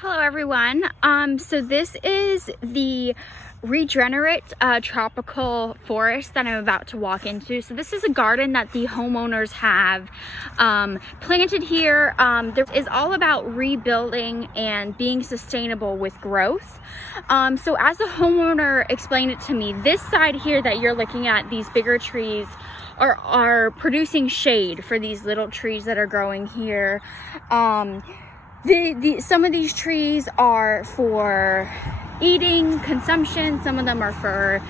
Hello everyone. So this is the regenerate tropical forest that I'm about to walk into. So this is a garden that the homeowners have planted here. There is all about rebuilding and being sustainable with growth. So as the homeowner explained it to me, this side here that you're looking at, these bigger trees are producing shade for these little trees that are growing here. Some of these trees are for eating, consumption. Some of them are for,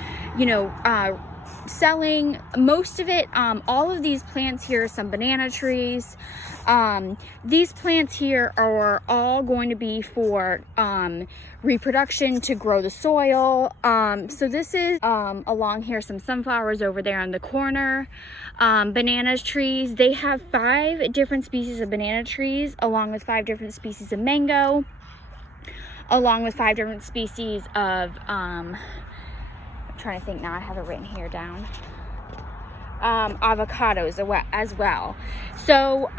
selling. Most of it, all of these plants here, some banana trees. These plants here are all going to be for reproduction to grow the soil. So this is along here, some sunflowers over there on the corner. Bananas trees, they have 5 different species of banana trees along with 5 different species of mango, along with 5 different species of I'm trying to think now, I have it written here down, avocados as well. So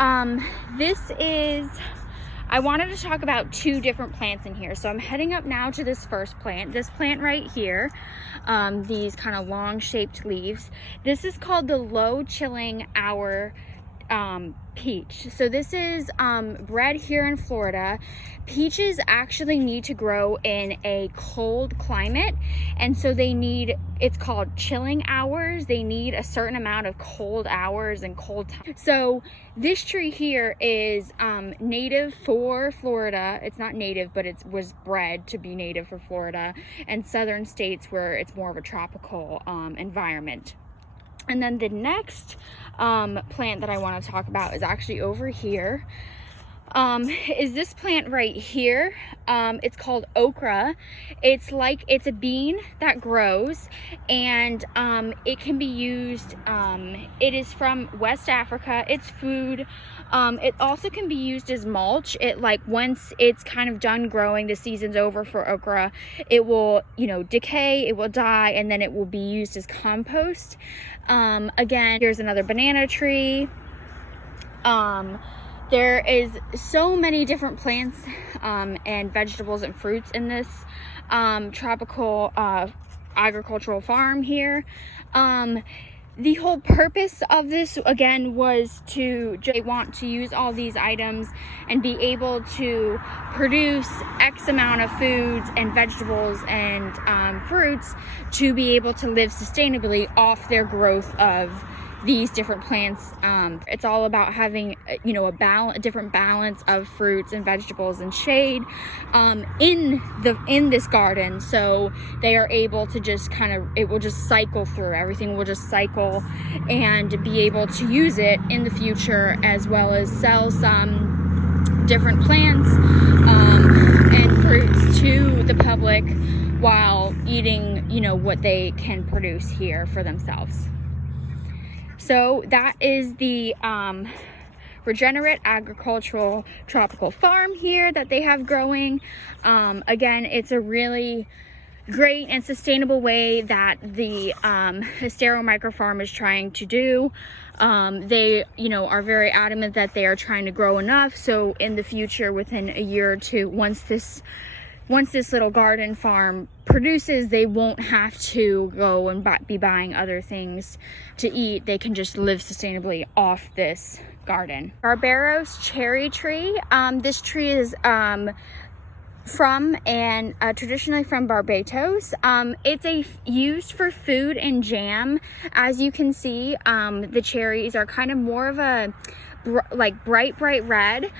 I wanted to talk about 2 different plants in here. So I'm heading up now to this first plant, this plant right here, these kind of long shaped leaves. This is called the low chilling hour peach. So this is bred here in Florida. Peaches actually need to grow in a cold climate, and so it's called chilling hours. They need a certain amount of cold hours and cold time. So this tree here is native for Florida. It's not native, but it was bred to be native for Florida and southern states where it's more of a tropical environment. And then the next plant that I want to talk about is actually over here. Is this plant right here. It's called okra. It's a bean that grows, and it can be used, it is from West Africa. It's food. It also can be used as mulch. Once it's kind of done growing, the season's over for okra, it will, decay, it will die, and then it will be used as compost. Again, here's another banana tree. There is so many different plants and vegetables and fruits in this tropical agricultural farm here. The whole purpose of this, again, was they want to use all these items and be able to produce X amount of foods and vegetables and fruits to be able to live sustainably off their growth of these different plants. It's all about having a different balance of fruits and vegetables and shade in this garden, so they are able to just it will just cycle through. Everything will just cycle and be able to use it in the future, as well as sell some different plants and fruits to the public while eating what they can produce here for themselves. So that is the regenerate agricultural tropical farm here that they have growing. Again, it's a really great and sustainable way that the Estero micro farm is trying to do. They are very adamant that they are trying to grow enough, so in the future, within a year or two, once this little garden farm produces, they won't have to go and be buying other things to eat. They can just live sustainably off this garden. Barbaros cherry tree. This tree is traditionally from Barbados. It's used for food and jam. As you can see, the cherries are kind of more of a bright red.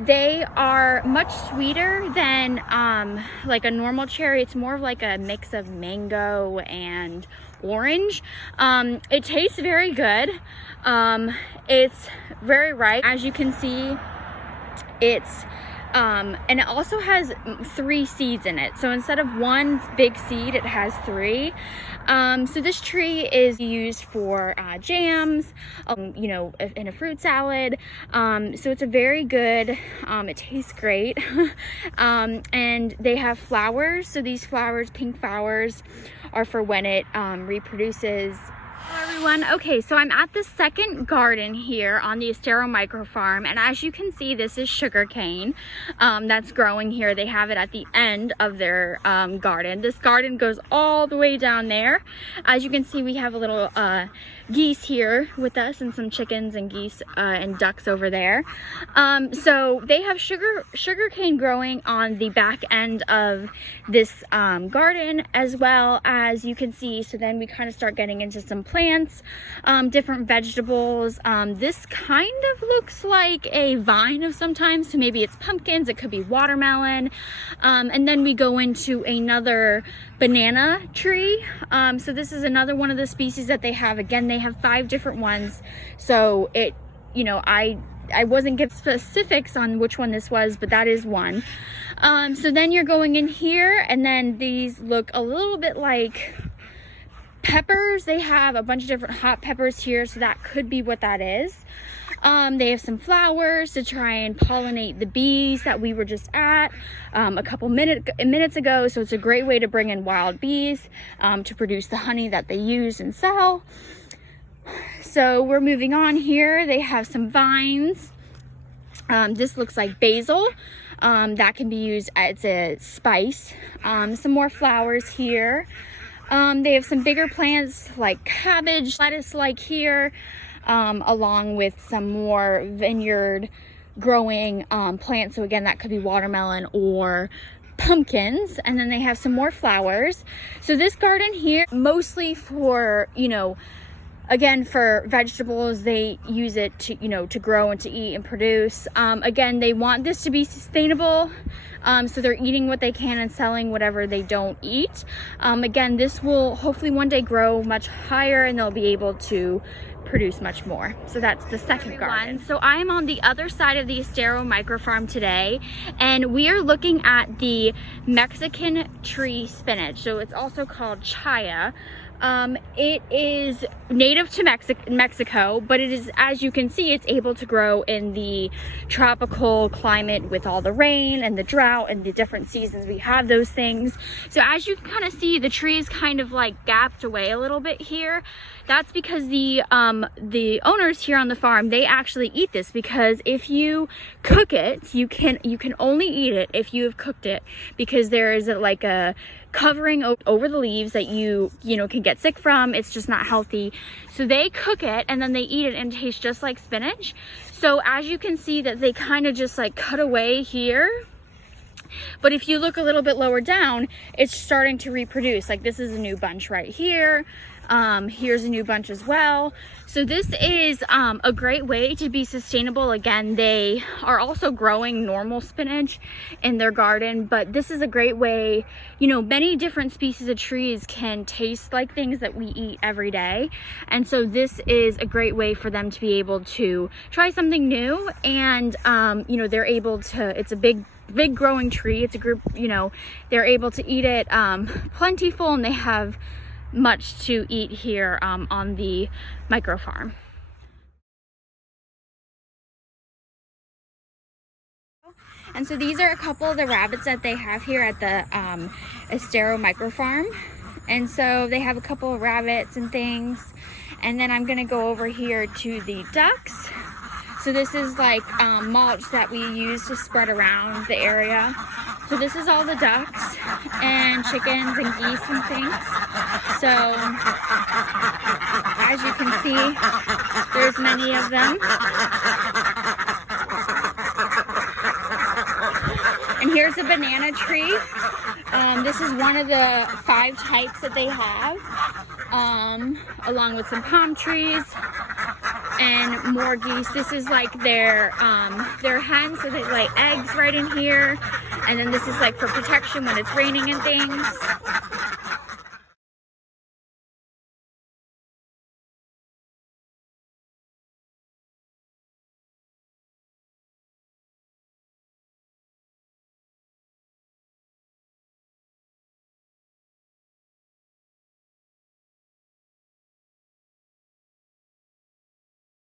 They are much sweeter than a normal cherry. It's more of like a mix of mango and orange. It tastes very good. It's very ripe. As you can see, it's and it also has 3 seeds in it. So instead of 1 big seed, it has 3. So this tree is used for jams, in a fruit salad. So it's a very good, it tastes great. And they have flowers. So these flowers, pink flowers, are for when it reproduces. Hello everyone. Okay, so I'm at the second garden here on the Estero micro farm, and as you can see, this is sugarcane that's growing here. They have it at the end of their garden. This garden goes all the way down there. As you can see, we have a little geese here with us and some chickens and geese and ducks over there. So they have sugarcane growing on the back end of this garden, as well as you can see. So then we kind of start getting into some plants, different vegetables. This kind of looks like a vine of some type, so maybe it's pumpkins, it could be watermelon, and then we go into another banana tree. So this is another one of the species that they have. Again, they have 5 different ones, so it, you know, I wasn't given specifics on which one this was, but that is one. So then you're going in here, and then these look a little bit like peppers. They have a bunch of different hot peppers here, so that could be what that is. They have some flowers to try and pollinate the bees that we were just at a couple minutes ago. So it's a great way to bring in wild bees to produce the honey that they use and sell. So we're moving on here. They have some vines. This looks like basil. That can be used as a spice. Some more flowers here. They have some bigger plants like cabbage, lettuce like here, along with some more vineyard growing plants. So again, that could be watermelon or pumpkins. And then they have some more flowers. So this garden here, mostly for, you know, again, for vegetables, they use it to, you know, to grow and to eat and produce. Again, they want this to be sustainable. So they're eating what they can and selling whatever they don't eat. Again, this will hopefully one day grow much higher and they'll be able to produce much more. So that's the second garden. So I am on the other side of the Estero micro farm today, and we are looking at the Mexican tree spinach. So it's also called chaya. It is native to Mexico, but it is, as you can see, it's able to grow in the tropical climate with all the rain and the drought and the different seasons. We have those things. So as you can kind of see, the tree is kind of like gapped away a little bit here. That's because the owners here on the farm, they actually eat this, because if you cook it, you can only eat it if you have cooked it, because there is like a covering over the leaves that you know can get sick from. It's just not healthy. So they cook it and then they eat it, and it tastes just like spinach. So as you can see that they kind of just like cut away here, but if you look a little bit lower down, it's starting to reproduce. Like this is a new bunch right here. Here's a new bunch as well. So this is a great way to be sustainable. Again, they are also growing normal spinach in their garden, but this is a great way. You know, many different species of trees can taste like things that we eat every day, and so this is a great way for them to be able to try something new. And you know, they're able to, it's a big growing tree. It's a group, you know, they're able to eat it plentiful, and they have much to eat here on the micro farm. And so these are a couple of the rabbits that they have here at the Estero micro farm. And so they have a couple of rabbits and things. And then I'm gonna go over here to the ducks. So this is like mulch that we use to spread around the area. So this is all the ducks and chickens and geese and things. So as you can see, there's many of them. And here's a banana tree. This is one of the 5 types that they have, along with some palm trees and more geese. This is like their hens, so they lay eggs right in here. And then this is like for protection when it's raining and things.